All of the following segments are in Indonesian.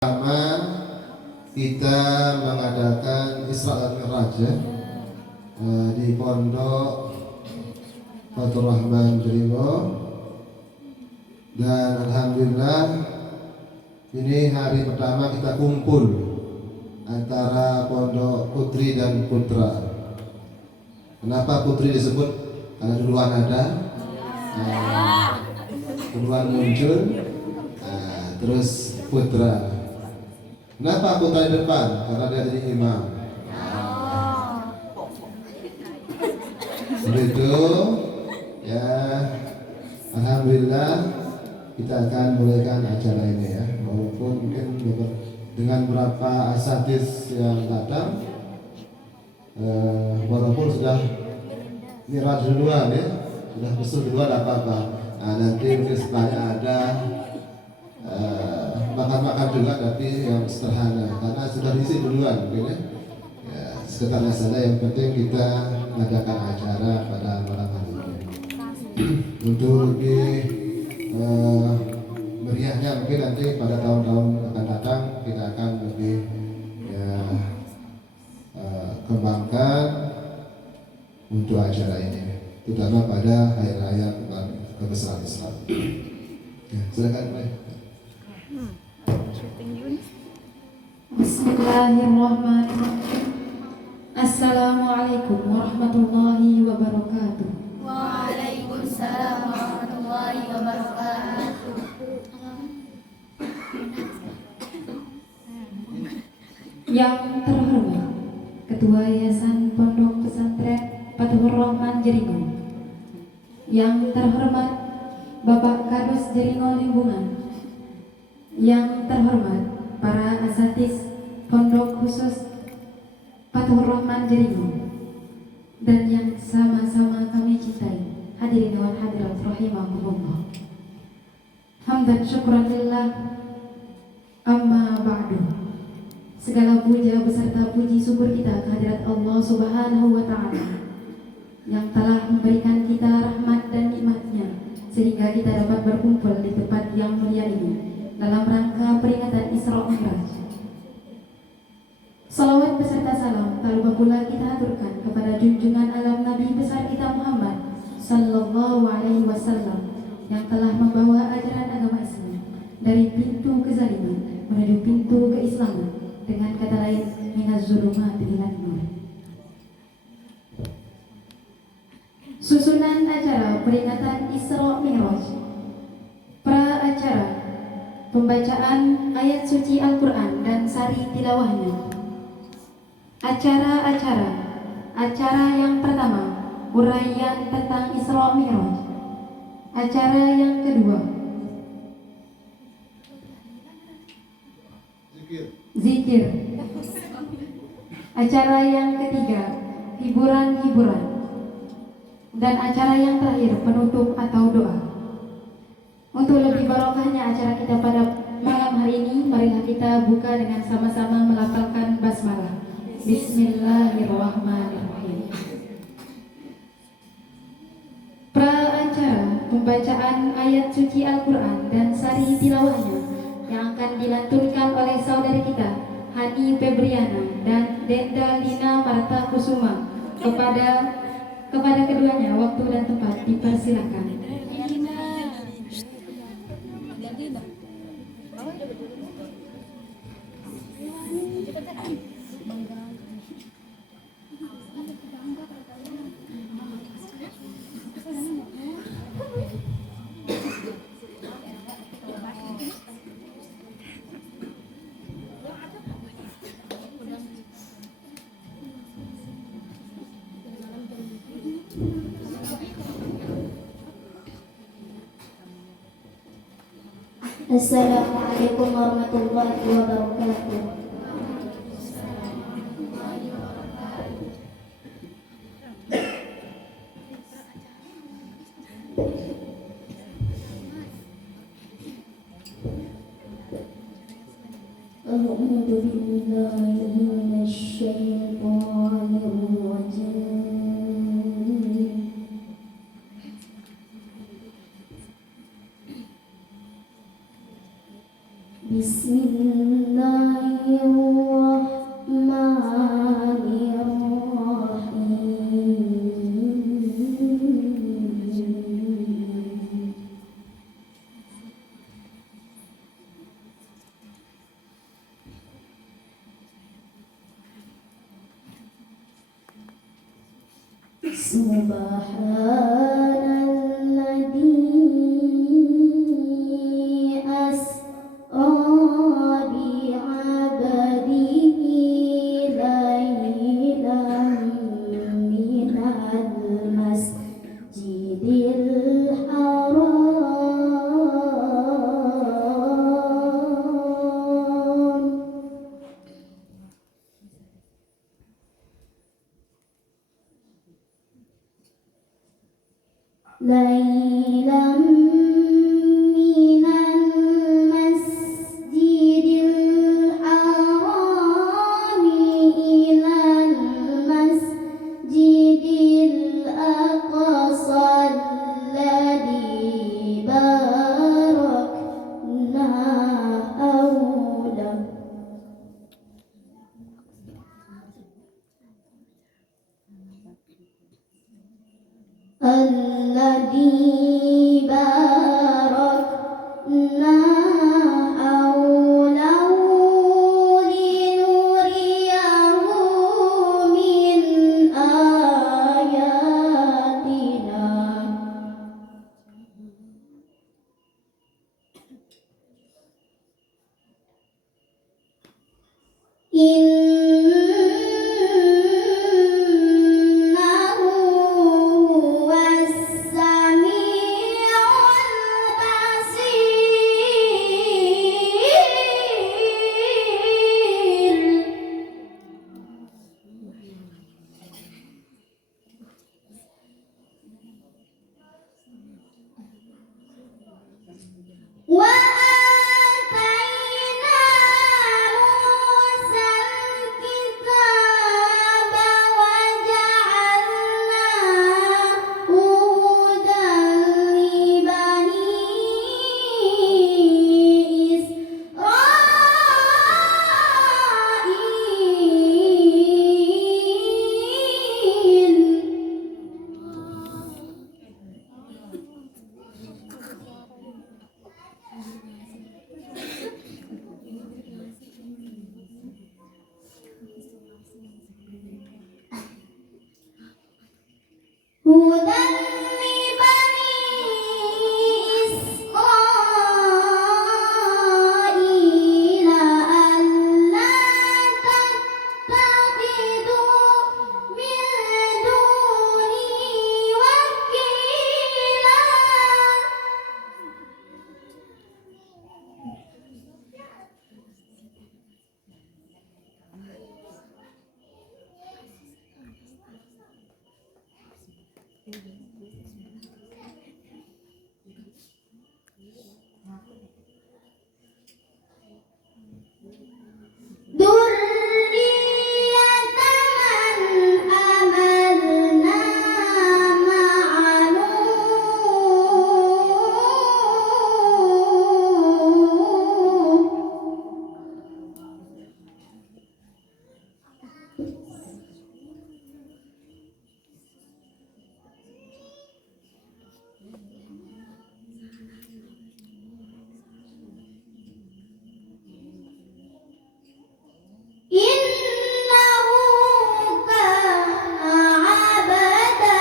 Pertama kita mengadakan Isra dan Mi'raj di Pondok Fathur Rahman Jerigo, dan alhamdulillah ini hari pertama kita kumpul antara pondok putri dan putra. Kenapa putri disebut? Karena duluan ada, duluan muncul, terus putra. Kenapa putra di depan? Karena dia jadi imam. Begitu ya. Alhamdulillah kita akan mulaikan acara ini ya. Walaupun mungkin dengan beberapa asatidz yang datang, walaupun sudah mi'raj duluan ya, sudah usul duluan apa-apa. Nanti mungkin setelahnya ada makan-makan juga, tapi yang sederhana karena sudah diisi duluan mungkin ya. Sekitarnya saja, yang penting kita mengadakan acara pada malam hari ini. Untuk lebih meriahnya mungkin nanti pada tahun-tahun akan datang kita akan lebih kembangkan untuk acara ini, terutama pada hari raya kebesaran Islam. Ya, silakan. Bismillahirrahmanirrahim. Assalamualaikum warahmatullahi wabarakatuh. Waalaikumsalam warahmatullahi wabarakatuh. Yang terhormat Ketua Yayasan Pondok Pesantren Fathur Rahman Jerigo, yang terhormat Bapak Kadus Jerigo Limbungan, yang terhormat para asatidz Pondok Khusus Fathur Rahman Jerigo, dan yang sama-sama kami cintai, hadirin wa hadirat rahimahumullah. Hamdan syukran lillah, amma ba'du. Segala puja beserta puji syukur kita kehadirat Allah Subhanahu wa Ta'ala yang telah memberikan kita rahmat dan nikmatnya sehingga kita dapat berkumpul di tempat yang mulia ini dalam rangka peringatan Isra Mi'raj. Salawat beserta salam tak lupa pula kita aturkan kepada junjungan alam Nabi besar kita Muhammad Sallallahu Alaihi Wasallam yang telah membawa ajaran agama Islam dari pintu kezaliman menuju pintu keislaman, dengan kata lain minaz zulumati ilan nur. Susunan acara peringatan Isra Mi'raj. Pra acara pembacaan ayat suci Al-Quran dan sari tilawahnya. Acara yang pertama, uraian tentang Isra Mi'raj. Acara yang kedua, zikir. Acara yang ketiga, hiburan-hiburan. Dan acara yang terakhir, penutup atau doa. Untuk lebih barokahnya acara kita pada malam hari ini, marilah kita buka dengan sama-sama melafalkan basmalah. Bismillahirrahmanirrahim. Pra acara pembacaan ayat suci Al-Quran dan sari tilawahnya yang akan dilantunkan oleh saudari kita Hani Febriana dan Denda Lina Marta Kusuma. Kepada keduanya waktu dan tempat dipersilakan. Assalamualaikum warahmatullahi wabarakatuh. A'udzu billahi minasy syaithanir rajim. بسم الله Subhanalladzi asra bi'abdihi laylan minal masjidil haram Lailam minal masjidil harami ilal masjidil aqsal ladzi barakna hawla الذي باركنا حوله لنريه من آياتنا إنه هو السميع البصير وآتينا موسى الكتاب وجعلناه هدى لبني هدى إسرائيل ألا تتخذوا من دوني وكيلا ذرية من حملنا مع نوح إنه كان عبدا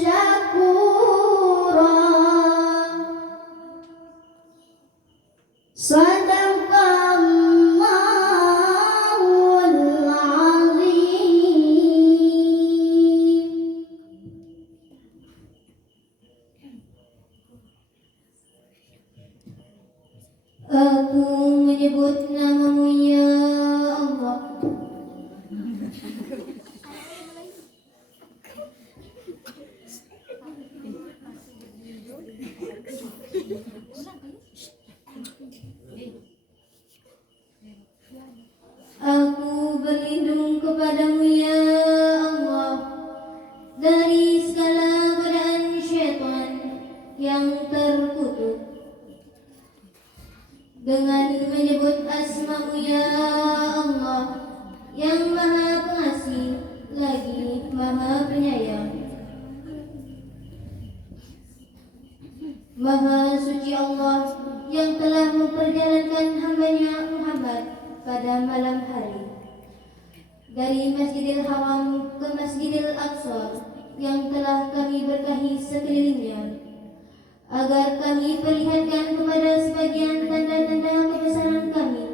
شكورا صدق الله العظيم Aku menyebut namamu ya Allah. Aku berlindung kepadamu ya Allah dari segala godaan syaitan yang terkutuk. Dengan menyebut asma-Mu ya Allah yang maha pengasih lagi maha penyayang. Maha suci Allah yang telah memperjalankan hamba-Nya Muhammad pada malam hari dari Masjidil Haram ke Masjidil Aqsa yang telah kami berkahi sekelilingnya, agar kami perlihatkan kepada sebagian tanda-tanda kebesaran kami.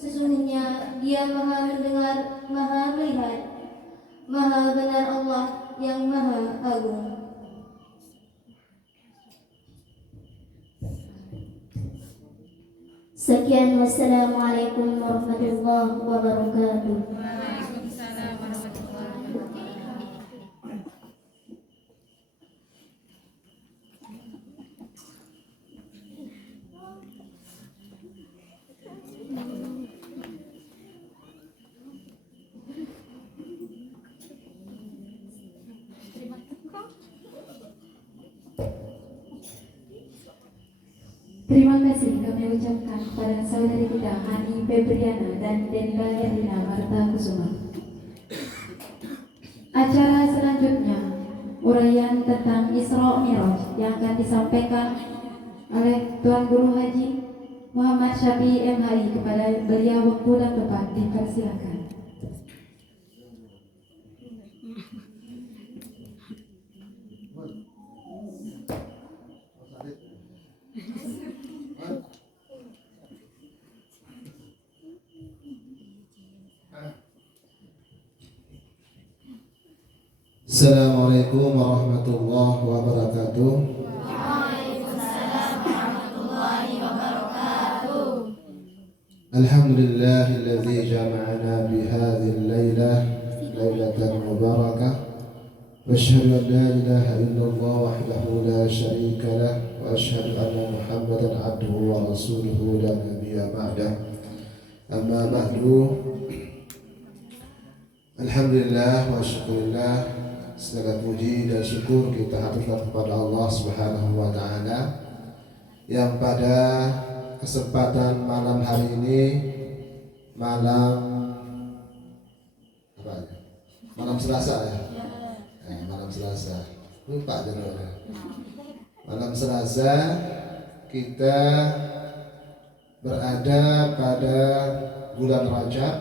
Sesungguhnya Dia Maha mendengar, Maha melihat, Maha benar Allah yang Maha Agung. Sekian, wassalamualaikum warahmatullahi wabarakatuh. Terima kasih kami ucapkan kepada saudari kita Hani Febriana dan Denda Herlina Marta Kusuma. Acara selanjutnya uraian tentang Isra Mi'raj yang akan disampaikan oleh Tuan Guru Haji Muhammad Syafi MHI. Kepada beliau waktu dan tempat dipersilakan. Assalamualaikum warahmatullahi wabarakatuh. Alhamdulillahilladzi jama'ana bihadhihi al-lailah lailatan mubarakah. Wa asyhadu an la ilaha illallah wahdahu la syarika lah wa asyhadu anna Muhammadan abduhu wa rasuluhu la nabiyya ba'dah. Amma ba'du. Alhamdulillah wa syukurillah, segala puji dan syukur kita haturkan kepada Allah Subhanahu wa taala yang pada kesempatan malam hari ini, malam Selasa ya. Malam Selasa. Lupa jadwalnya. Malam Selasa kita berada pada bulan Rajab,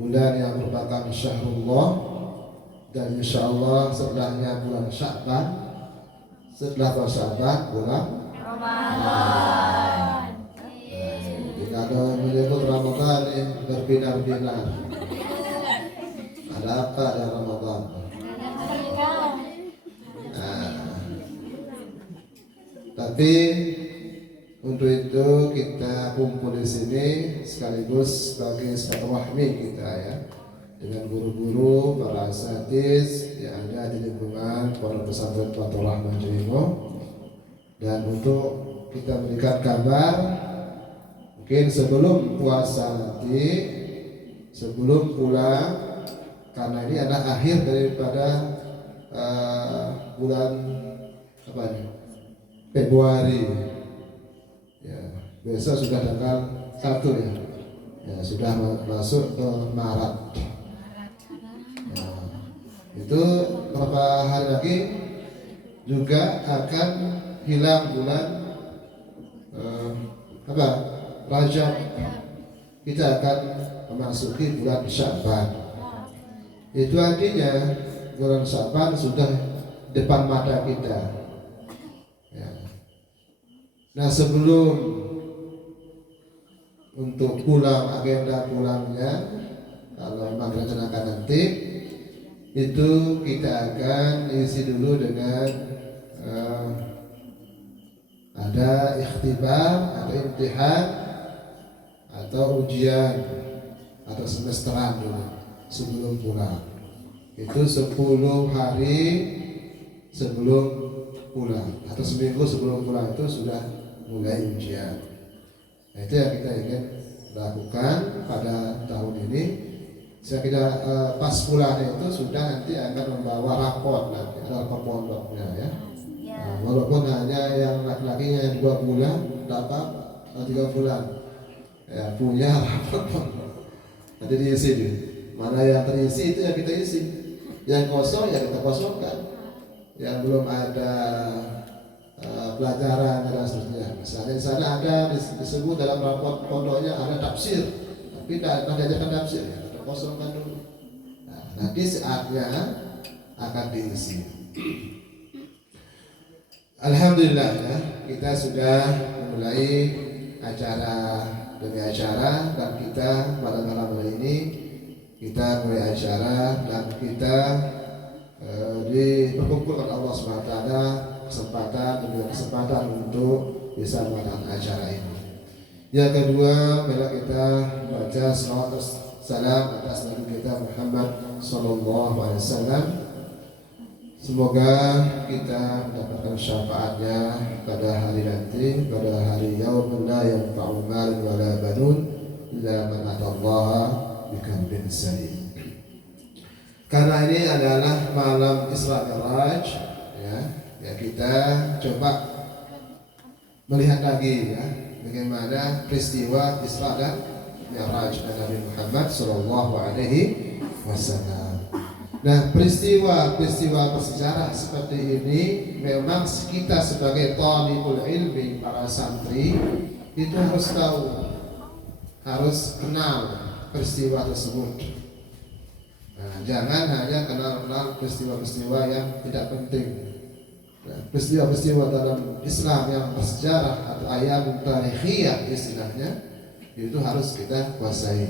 bulan yang merupakan syahrullah, dan insyaallah setelahnya bulan Sya'ban, setelah bulan Sya'ban bulan Ramadan. Kalau menyebut Ramadan berbinar-binar. Ada apa dengan Ramadan? Tapi untuk itu kita kumpul di sini sekaligus sebagai silaturahmi kita ya, dengan guru-guru, para asatiz yang ada di lingkungan Pondok Pesantren Fathur Rahman Jeringo, dan untuk kita memberikan kabar mungkin sebelum puasa nanti, sebelum pulang, karena ini adalah akhir daripada bulan apa ini? Februari. Ya, besok sudah tanggal 1 ya. Ya, sudah masuk ke Maret. Nah, itu beberapa hari lagi juga akan hilang bulan Rajab. Kita akan memasuki bulan Sya'ban. Itu artinya bulan Sya'ban sudah depan mata kita. Ya. Nah, sebelum untuk pulang, agenda pulangnya, kalau memang rencanakan nanti, itu kita akan isi dulu dengan ada ikhtibar atau imtihan atau ujian atau semesteran dulu sebelum pulang. Itu 10 hari sebelum pulang atau seminggu sebelum pulang itu sudah mulai ujian. Nah, itu yang kita ingin lakukan pada tahun ini. Saya kira pas pulang itu sudah nanti akan membawa rapor, nanti ada rapor pondoknya ya. Nah, walaupun hanya yang laki-lakinya yang 2 bulan, dapat 3 bulan ya, punya rapor pondok. Nanti diisi nih. Mana yang terisi itu yang kita isi, yang kosong ya kita kosongkan, yang belum ada pelajaran dan seterusnya. Misalnya di sana ada disebut dalam rapor pondoknya ada tafsir, tapi tidak diajarkan tafsir, ya kita kosongkan dulu. nanti saatnya akan diisi. Alhamdulillah ya, kita sudah mulai acara demi acara, dan kita pada malam hari ini kita mulai acara dan kita diperkumpulkan Allah SWT kesempatan untuk bisa mengadakan acara ini. Yang kedua, bila kita baca salawat salam atas Nabi kita Muhammad sallallahu alaihi wasallam. Semoga kita mendapatkan syafaatnya pada hari nanti, pada hari yaumul la yanfa'u malun wala banun illa man atallaha biqalbin salim. Karena ini adalah malam Isra Mi'raj, ya kita coba melihat lagi ya bagaimana peristiwa Isra dan Mi'raj Nabi Muhammad sallallahu alaihi wasallam. Nah, peristiwa bersejarah seperti ini memang kita sebagai thalibul ilmi, para santri itu harus tahu, harus kenal peristiwa tersebut. Nah, jangan hanya kenal peristiwa-peristiwa yang tidak penting. Nah, peristiwa-peristiwa dalam Islam yang bersejarah atau ayat tarikhiyah istilahnya itu harus kita kuasai.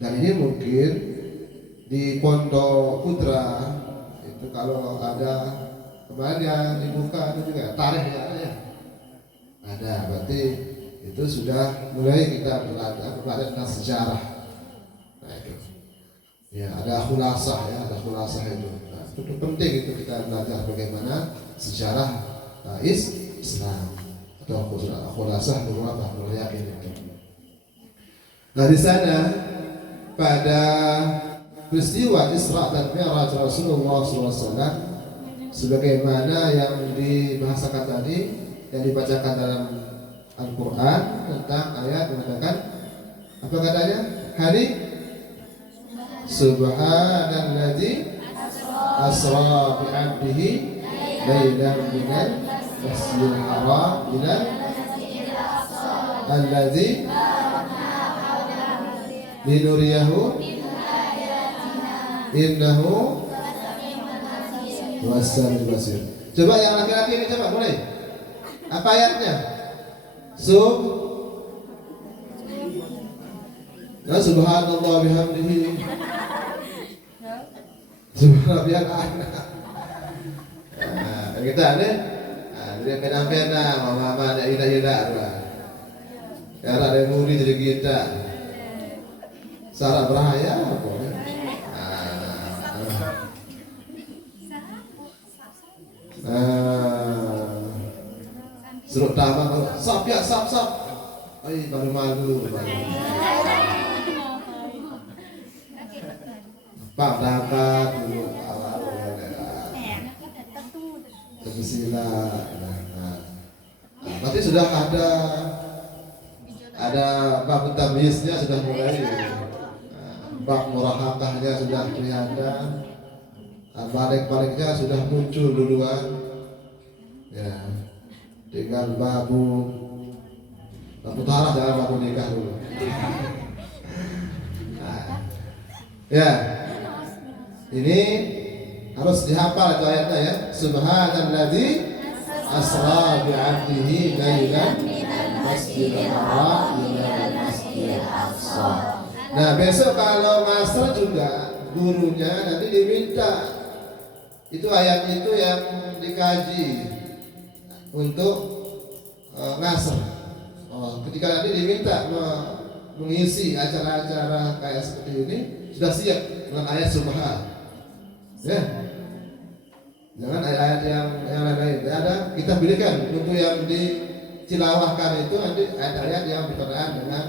Dan ini mungkin di Pondok Putra itu kalau ada kemarin yang dibuka itu juga tarikhnya ada, berarti itu sudah mulai kita belajar tentang sejarah. Nah itu ya, ada khulasah itu. Nah, itu penting itu kita belajar bagaimana sejarah Islam atau khulasah Bahrul Yaqin itu. Nah di sana pada peristiwa Isra dan Mi'raj Rasulullah SAW sebagaimana yang dibahasakan tadi, yang dibacakan dalam Al-Quran tentang ayat mengatakan apa katanya? Hari Subhanalladzi asra bi'abdihi lailan minal masjidil haram ilal alladzi linuriyahu innahu wassamil basir. Coba yang laki-laki ini coba mulai. Apa ayatnya? Subhanallah bihamdihi. Subhanallah. Nah, kita ada. Dia pena-pena, mama-mama ada ida-ida lah. Cara ada muri jadi kita. Sarah berahaya apa? Serut tambah sap ya sap. Ai baru malu. Pak dapat dulu awal ya. Tersila. Berarti sudah ada bab tamyiznya sudah mulai. Bab murahakahnya sudah kelihatan. Balik-baliknya sudah muncul duluan. Ya. Tinggal babu tarah, jangan babu nikah dulu. Nah, ya, ini harus dihafal itu ayatnya ya. Subhanalladzi asra bi'abdihi lailan minal masjidil haram ilal masjidil aqsa. Nah, besok kalau master juga gurunya nanti diminta itu ayat itu yang dikaji untuk ngasr. Ketika nanti diminta mengisi acara-acara kayak seperti ini, sudah siap dengan ayat subhan. Ya, jangan ayat-ayat yang lain-lain. Ada kita pilihkan untuk yang dicilawahkan itu nanti ayat-ayat yang berkenaan dengan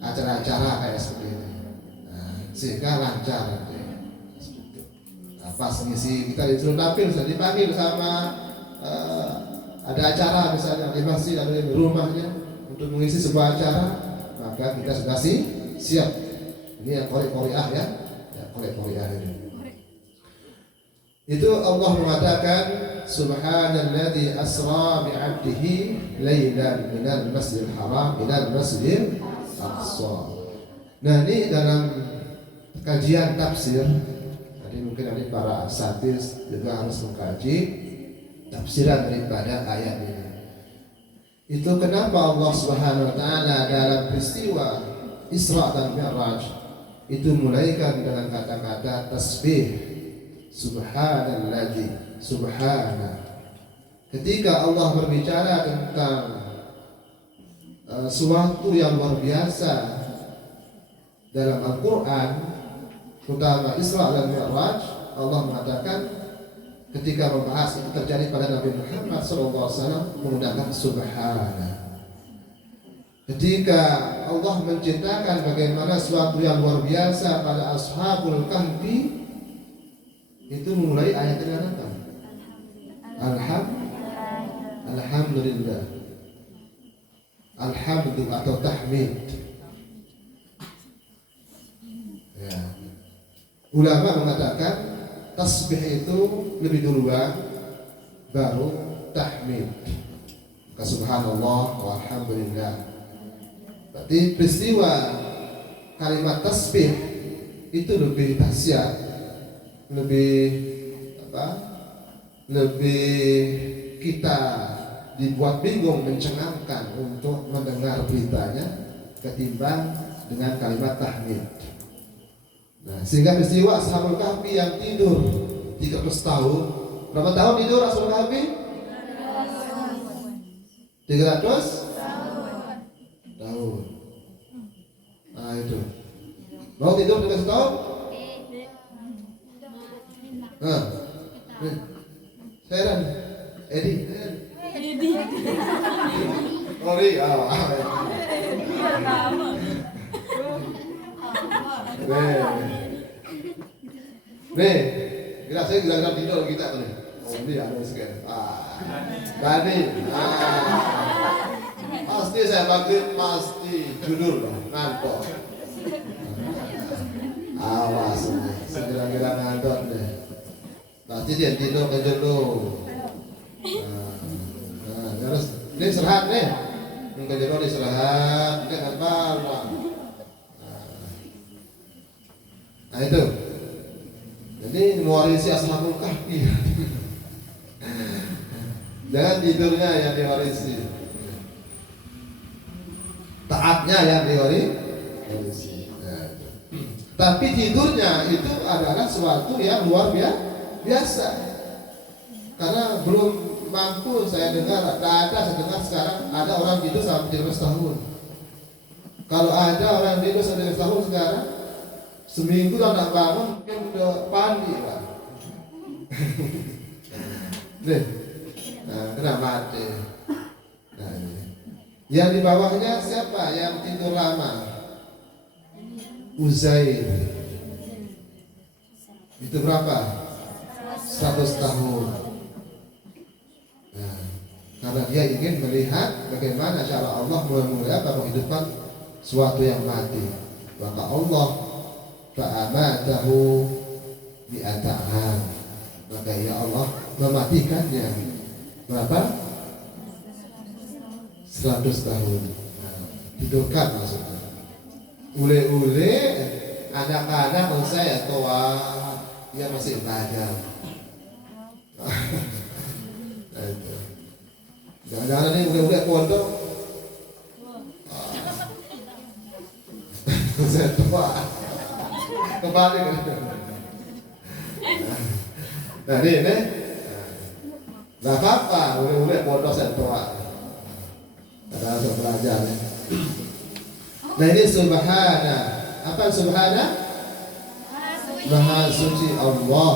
acara-acara kayak seperti ini. Nah, sehingga lancar nanti. Pas ngisi kita disuruh tampil, bisa dipanggil sama ada acara misalnya di masjid atau di rumahnya untuk mengisi sebuah acara, maka kita sudah siap. Ini yang qori'ah ya, qori'ah ini. Itu Allah mengatakan Subhanalladzi asra bi'abdihi lailan minal masjidil haram ilal masjidil aqsa. Nah, ini dalam kajian tafsir Jadi mungkin nanti para asatidz juga harus mengkaji tafsiran daripada ayat ini. Itu kenapa Allah Subhanahu wa taala dalam peristiwa Isra dan Mi'raj itu mulaikan dengan kata-kata tasbih, subhanalladzi, subhana. Ketika Allah berbicara tentang suatu yang luar biasa dalam Al-Quran, terutama Isra dan Mi'raj, Allah mengatakan ketika membahas itu terjadi pada Nabi Muhammad SAW menggunakan subhana. Ketika Allah menceritakan bagaimana suatu yang luar biasa pada Ashabul Kahfi, itu mulai ayat dengan apa? Alhamdulillah. Alhamdulillah atau tahmid. Ya. Ulama mengatakan tasbih itu lebih duluan, baru tahmid. Subhanallah walhamdulillah. Berarti peristiwa kalimat tasbih itu lebih dahsyat, lebih kita dibuat bingung, mencengangkan untuk mendengar beritanya ketimbang dengan kalimat tahmid. Nah, sehingga peristiwa Ashabul Kahfi yang tidur 300 tahun, berapa tahun tidur Ashabul Kahfi? 300 tahun. Nah itu. Mau tidur 300 tahun? Nah, Heran, Edi. Ori, Nih, kira-kira tidur kita nih. Oh, ini ada sekian. Tadi. Pasti saya maghrib pasti judul ngantuk. Awas, segera-gera ngantuk deh. Pasti dia tidur ke judul. Terus ini istirahat nih. Ke judul istirahat, dia apa? Nah itu. Jadi mewarisi Ashabul Kahfi. Jangan tidurnya yang diwarisi, taatnya yang diwarisi. Tapi tidurnya itu adalah sesuatu yang luar biasa. Karena belum mampu saya dengar, saya dengar sekarang ada orang tidur sampai 13 tahun. Kalau ada orang tidur sampai 13 tahun sekarang, seminggu tak bangun mungkin udah pandi Pak. Nih, kena mati. Nah, yang di bawahnya siapa yang tidur lama? Uzair. Itu berapa? 100 tahun. Nah, karena dia ingin melihat bagaimana cara Allah memelihara kehidupan suatu yang mati. Maka Allah fa'amatahu bi'ata'am. Maka ya Allah mematikannya berapa? 100 tahun. Nah, tidurkan maksudnya. Ule-ule anak-anak saya tua, dia masih belajar. Jangan-jangan ini ule-ule pondok. Saya tua. Kembali kan? Nah ini nggak apa-apa, ule-ule pondok saya tua. Ada untuk belajar. Nah ini subhana. Apa subhana? Maha suci Allah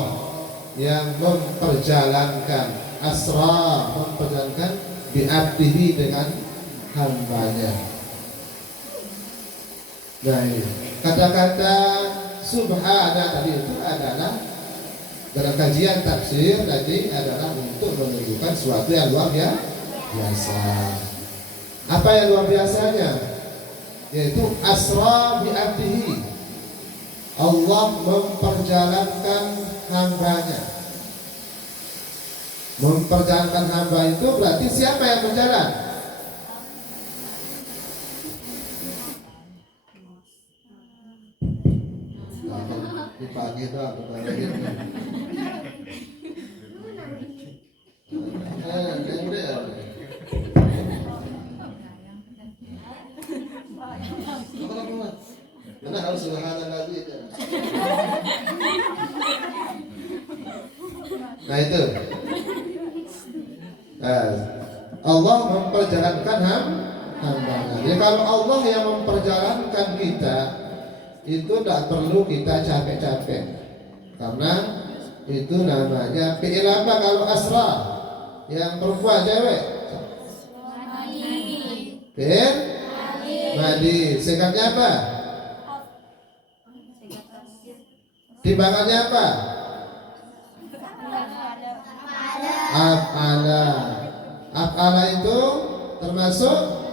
yang memperjalankan asra, memperjalankan bi'abdihi dengan hambanya. Nah ini kata-kata subhana tadi itu adalah dalam kajian tafsir tadi adalah untuk menunjukkan sesuatu yang luar biasa. Apa yang luar biasanya? Yaitu asra bi'abdihi. Allah memperjalankan hambanya. Memperjalankan hamba itu berarti siapa yang berjalan? Dipakai tuh atau lagi. Yang udah. Karena harus subhanallah aja. Nah itu. Allah memperjalankan hambanya. Jadi kalau Allah yang memperjalankan kita, itu tidak perlu kita capek-capek, karena itu namanya fi'il apa kalau asra, yang perempuan cewek? Fi'il madi. Singkatnya apa? Timbangannya apa? Af'ala. Af'ala itu termasuk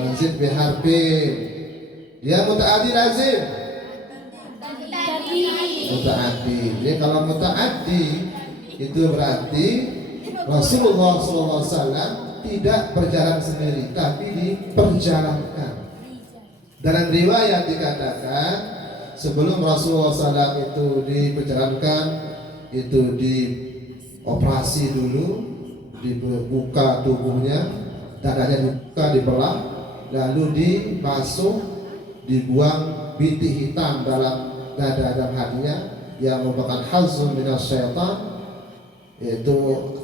mazid biharfin. Dia muta'addi lazim. Muta'addi. Jadi kalau muta'addi itu berarti Rasulullah SAW tidak berjalan sendiri, tapi diperjalankan. Dalam riwayat dikatakan sebelum Rasulullah SAW itu diperjalankan, itu dioperasi dulu, dibuka tubuhnya, dadanya dibuka, dibelah, lalu dibasuh, dibuang bintik hitam dalam dada dan hatinya yang merupakan hazun minas syaitan, yaitu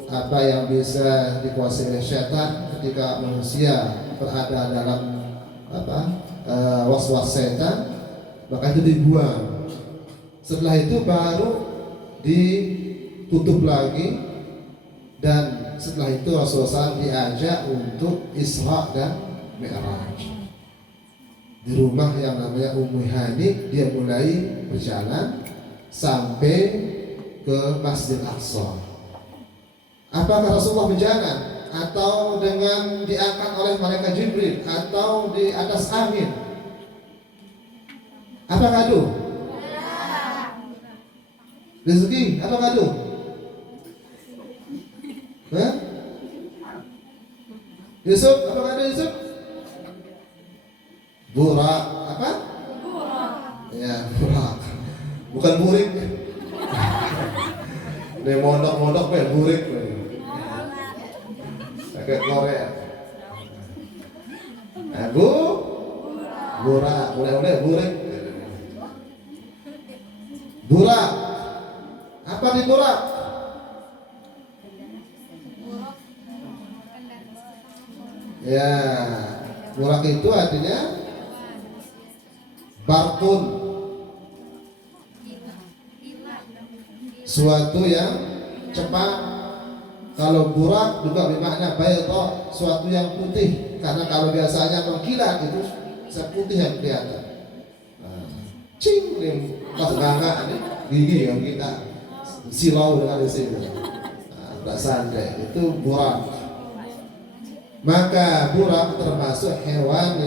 apa yang bisa dikuasai oleh syaitan ketika manusia berada dalam was-was syaitan, maka itu dibuang. Setelah itu baru ditutup lagi, dan setelah itu Rasulullah SAW diajak untuk Isra dan Mi'raj. Di rumah yang namanya Ummu Hani dia mulai berjalan sampai ke Masjidil Aqsa. Apakah Rasulullah berjalan atau dengan diangkat oleh malaikat Jibril atau di atas angin? Apa kado? Rezeki apa kado? Hah? Yusuf apa kado Yusuf? Burak apa? Burak. Ya, burak. Bukan burik. Dia mondok-mondok ya burik. Kayak Korea. Aku burak, boleh burik. Burak. Apa di burak? Ya, burak itu artinya barkun, suatu yang cepat. Kalau burak juga bermakna bayda, suatu yang putih, karena kalau biasanya mengkilat itu seputih yang kelihatan. Cing, pas gangga nih gigi yang kita silau dengan di sini. Tak santai itu burak. Maka burak termasuk hewan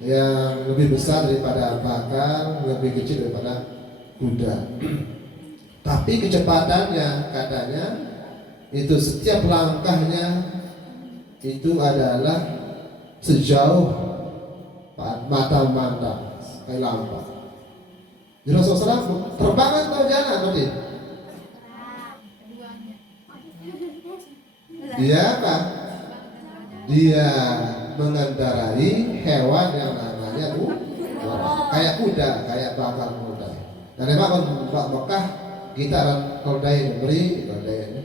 yang lebih besar daripada bakar, lebih kecil daripada kuda. Tapi kecepatannya katanya itu setiap langkahnya itu adalah sejauh mata memandang kayak lampu. Jadi Rasulullah terbang atau jalan tadi? Dia apa? Dia mengendarai hewan yang namanya kayak kuda, kayak bakal kuda. Dan memang Mekah kita kodai beri kodai ini.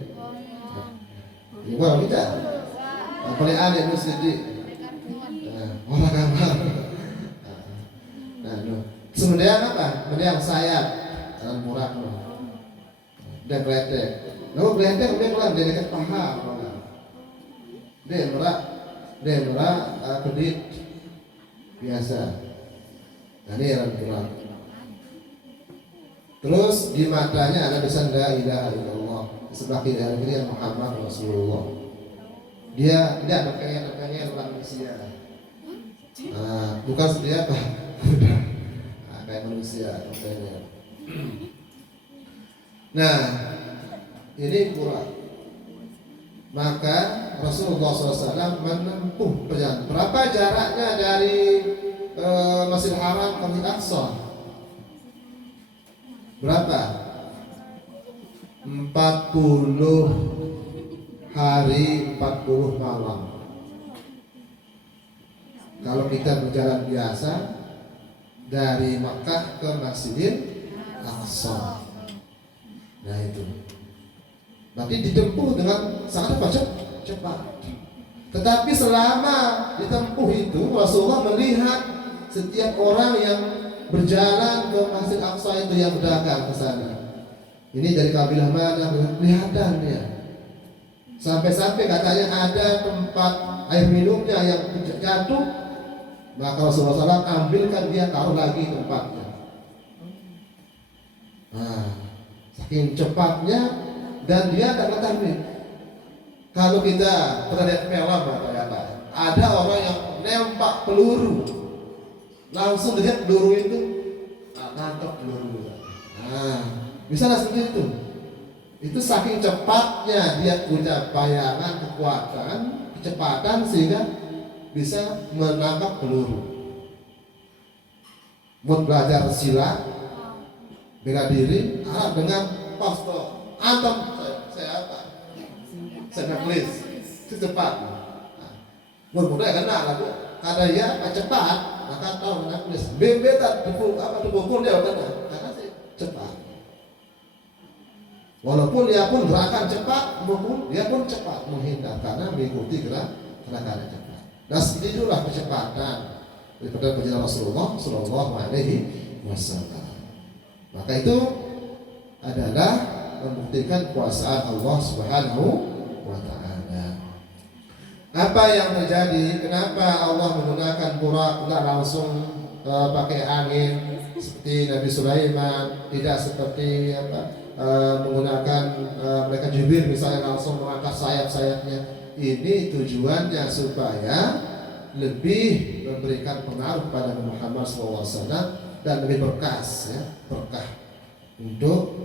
Gua kita. Paling ada muslim. Orang gambar. Nah, sebenarnya apa? Sebenarnya sayap dan murah. Dan gledek. Lalu gledek dia keluar dari dekat paha. Dia merah kedit biasa. Nah, ini yang kurang. Terus di matanya ada tulisan la ilaha illallah. Sebelah kiri Muhammad Rasulullah. Dia tidak berpengen orang manusia. Bukan seperti apa? Kayak manusia katanya. Nah, ini kurang. Maka Rasulullah SAW menempuh perjalanan. Berapa jaraknya dari Masjidil Haram ke Masjidil Aqsa? berapa? 40 hari 40 malam. Kalau kita berjalan biasa dari Makkah ke Masjidil Aqsa, nah itu berarti ditempuh dengan sangat cepat. Tetapi selama ditempuh itu Rasulullah melihat setiap orang yang berjalan ke Masjid Aqsa itu yang berdagang ke sana. Ini dari kabilah mana? Kelihatan ya. Sampai-sampai katanya ada tempat air minumnya yang jatuh, maka Rasulullah SAW ambilkan dia, taruh lagi tempatnya. Nah, saking cepatnya, dan dia tak mengetahui. Kalau kita pernah lihat film apa, ada orang yang nempak peluru, langsung lihat peluru itu, nangkep peluru. Nah, bisa seperti itu. Itu saking cepatnya dia punya bayangan, kekuatan, kecepatan sehingga bisa menangkap peluru. Mau belajar silat, bela diri, dengan pastor, antam saya apa? Saya nulis, itu cepat. Mudah-mudahan kena lah, ada ya cepat, maka tahu nulis. Bebetan dipukul dia kena, karena saya cepat. Walaupun dia pun gerakan cepat, maupun dia pun cepat menghindar karena mengikuti gerakan cepat. Nah, itulah kecepatan daripada perjalanan Rasulullah Shallallahu Alaihi Wasallam. Maka itu adalah membuktikan kuasaan Allah Subhanahu Wa Taala. Apa yang terjadi? Kenapa Allah menggunakan burak, tidak langsung pakai angin seperti Nabi Sulaiman, tidak seperti menggunakan mereka Jibril misalnya langsung mengangkat sayap-sayapnya. Ini tujuannya supaya lebih memberikan pengaruh pada Muhammad SAW dan lebih berkah untuk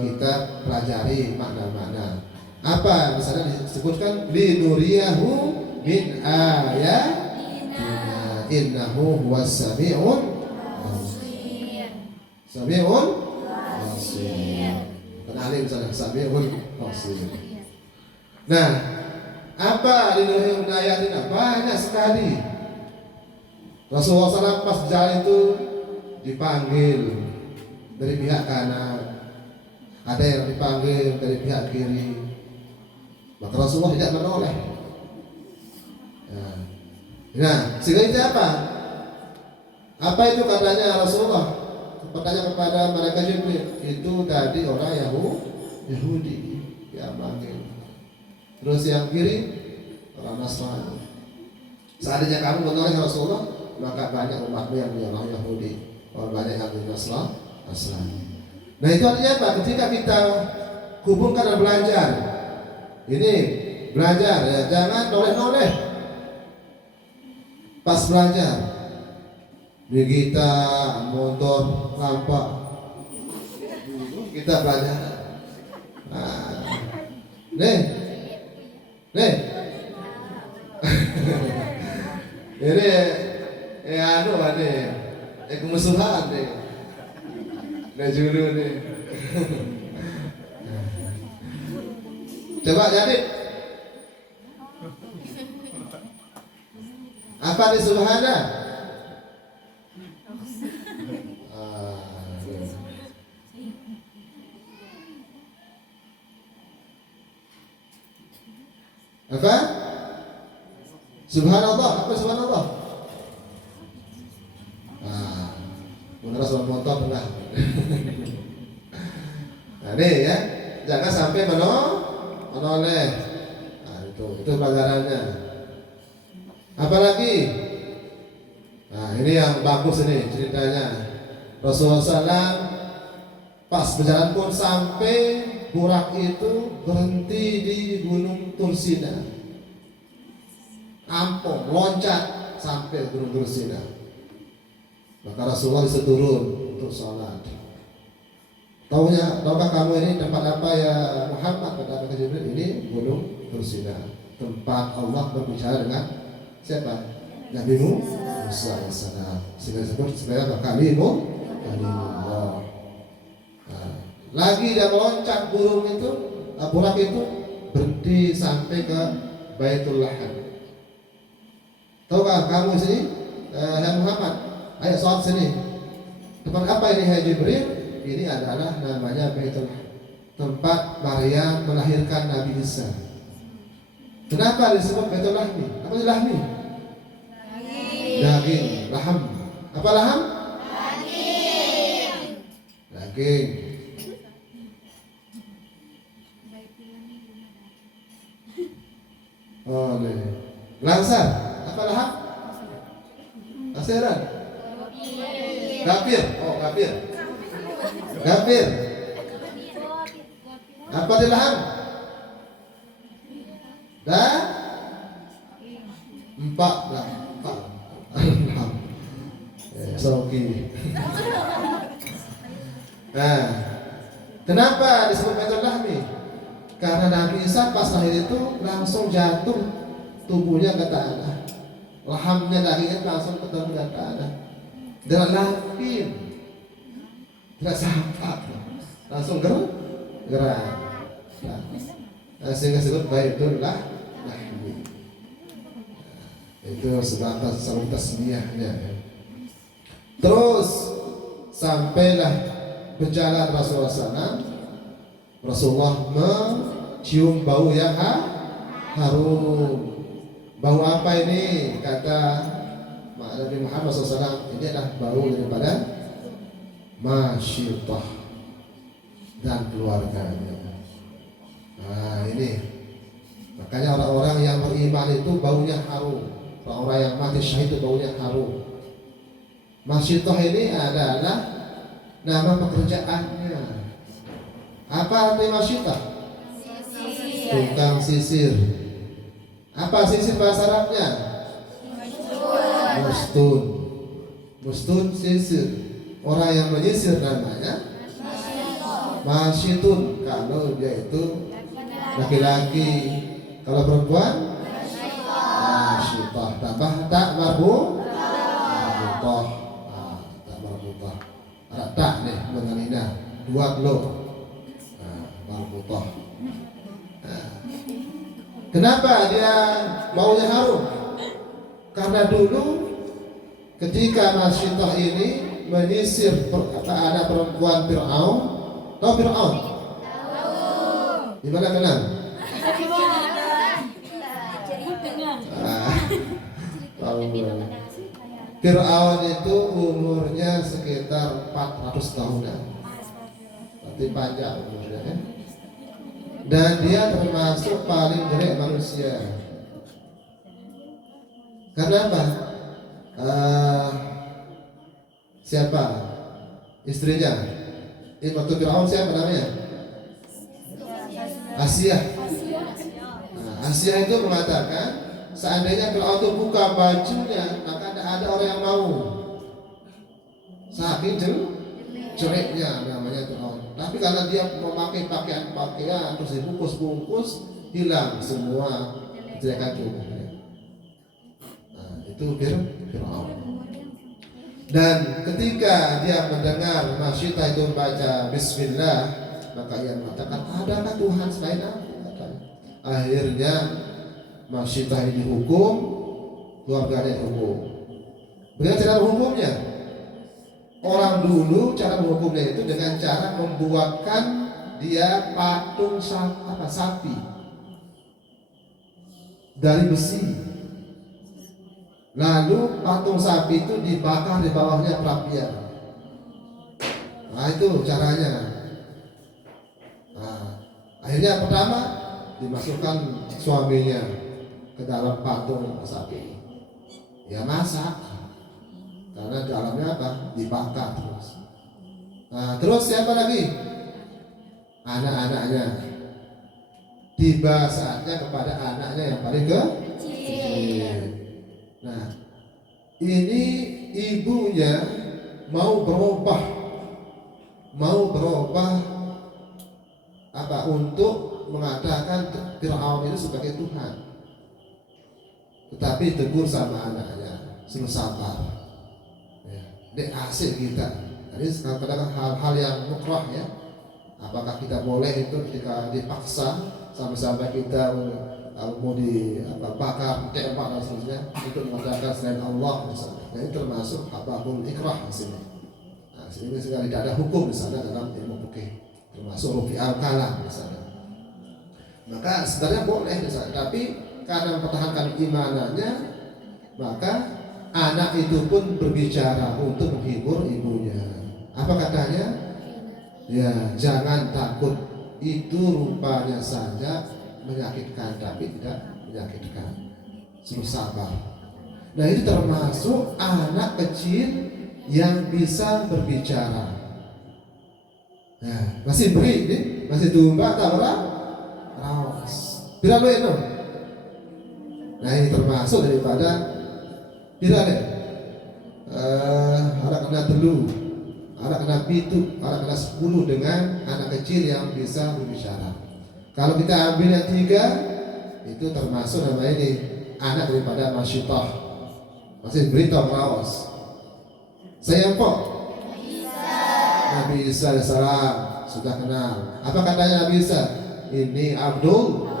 kita pelajari makna-makna. Apa misalnya disebutkan linuriyahu min ayatina innahu huwas sami'un basir. Kenalin misalnya sami'un basir. Nah, apa linuriyahu min ayatina? Banyak sekali. Rasulullah SAW pas jalan itu dipanggil dari pihak kanan, ada yang dipanggil dari pihak kiri. Maka Rasulullah tidak menoleh. Nah, sehingga itu apa? Apa itu katanya Rasulullah? Bertanya kepada mereka Jibril, itu tadi orang Yahudi yang panggil. Terus yang kiri orang Nasrani. Seandainya kamu menoleh Rasulullah, maka banyak umatmu yang orang Yahudi, banyak yang Nasrani. Nah, itu artinya apa? Ketika kita hubungkan dan belajar, ini belajar ya, jangan noleh-noleh pas belajar. Kita motor nampak kita belajar. Nah, nih ini kemusuhan nih. Nah juru nih. Coba jadi apa di subhana? Apa? Subhanallah, apa subhanallah? Mengenai soal motor pernah. Nah ini ya, jangan sampai menoleh. Nah, itu pelajarannya. Apalagi, nah ini yang bagus ini ceritanya. Rasulullah SAW pas berjalan pun sampai burak itu berhenti di Gunung Tursina. Ampung, loncat sampai Gunung Tursina. Maka Rasulullah disuruh turun untuk sholat. Tahukah kamu ini tempat apa ya Muhammad? Kata Jibril, ini Gunung Tursina, tempat Allah berbicara dengan siapa? Nabi Musa AS. Sehingga disebut sebagai kalimullah. Lagi dia meloncat burung itu, burung itu berhenti sampai ke Baitul Laham. Tahukah kamu sini, Hai Muhammad? Ayo sholat sini. Tempat apa ini Hai Jibril? Ini adalah namanya Baitul Laham, tempat Maryam melahirkan Nabi Isa. Kenapa disebut Baitul Lahmi? Apa itu lahmi? Daging. Laham. Apa laham? Daging. Oh, nih. Langsar. Apa laham? Asiran. Gapir. Oh, gapir. Gapir. Apa di laham? Dan empat lah. Soki. Nah, kenapa disebut Baitul Lahmi? Karena Nabi Isa pas lahir itu langsung jatuh tubuhnya ke tanah, lahamnya dagingnya langsung ketemu ke tanah, dengan lapin, tidak sahabat, langsung gerak. Nah, sehingga disebut Baitul Lahmi. Itu sebatas tasmiyahnya. Terus sampailah berjalan Rasulullah SAW. Rasulullah mencium bau yang harum. Bau apa ini? Kata Nabi Muhammad SAW, ini adalah bau daripada Masyitah dan keluarganya. Nah ini, makanya orang-orang yang beriman itu baunya harum. Orang-orang yang mati syahid itu baunya harum. Masyitah ini adalah nama pekerjaannya. Apa arti masyitah? Tukang sisir. Apa sisir bahasa Arabnya? Mustun. Mustun sisir. Orang yang menyisir namanya masyitun. Kalau dia itu laki-laki, kalau perempuan masyitah. Tambah tak marbutah. Tak marbutah. Ada tak nih dengan ina. Dua belum. Marbutah. Kenapa dia baunya harum? Karena dulu ketika Masyitah ini menyisir anak perempuan Fir'aun. Tahu Fir'aun? Di mana kenal? Fir'aun itu umurnya sekitar 400 tahunan. Berarti panjang umurnya ya? Dan dia termasuk paling jelek manusia. Karena apa? Siapa? Istrinya waktu Fir'aun siapa namanya? Asia. Asia itu mengatakan, seandainya Fir'aun itu buka bajunya, maka ada orang yang mau. Saking jeleknya namanya Fir'aun. Tapi karena dia memakai pakaian terus dibungkus-bungkus, hilang semua kejelekan tubuhnya. Nah, itu Fir'aun. Dan ketika dia mendengar Masyitah itu membaca Bismillah, maka ia mengatakan, adakah Tuhan selain aku? Akhirnya Masyitah ini dihukum, keluarganya dihukum. Bagaimana cara menghukumnya? Orang dulu cara menghukumnya itu dengan cara membuatkan dia patung sapi dari besi. Lalu patung sapi itu dibakar di bawahnya perapian. Nah itu caranya. Nah, akhirnya pertama dimasukkan suaminya ke dalam patung sapi. Ya masak, karena dalamnya apa? Dibakar terus. Nah, terus siapa lagi? Anak-anaknya. Tiba saatnya kepada anaknya yang paling kecil. Nah, ini ibunya mau berubah apa? Untuk mengatakan Fir'aun itu sebagai Tuhan. Tetapi tegur sama anaknya, suruh sabar. Dek asik kita. Jadi kadang-kadang hal-hal yang mukrah ya, Apakah kita boleh itu ketika dipaksa sampai-sampai kita mau bakar, tembak dan seterusnya untuk mengatakan selain Allah misalnya. Nah, ini termasuk babul ikrah di sini. Nah, sini tidak ada hukum di sana dalam ilmu fikih, termasuk rufi al-kalam misalnya. Maka sebenarnya boleh misalnya, tapi karena mempertahankan imanannya, maka anak itu pun berbicara untuk menghibur ibunya. Apa katanya? Ya, jangan takut, itu rupanya saja menyakitkan tapi tidak menyakitkan. Suruh sabar. Nah, itu termasuk anak kecil yang bisa berbicara. Nah, masih beri ini, masih tumba atau rawas. Tidak boleh no. Nah, ini termasuk daripada tidak ada. Anak kena telu, anak kena pitu, anak kena 10 dengan anak kecil yang bisa berbicara. Kalau kita ambil yang 3, itu termasuk namanya ini anak daripada masyitah. Masih berita rawas. Saya kok Nabi Isa alaihissalam sudah kenal. Apa katanya Nabi Isa? Ini Abdullah.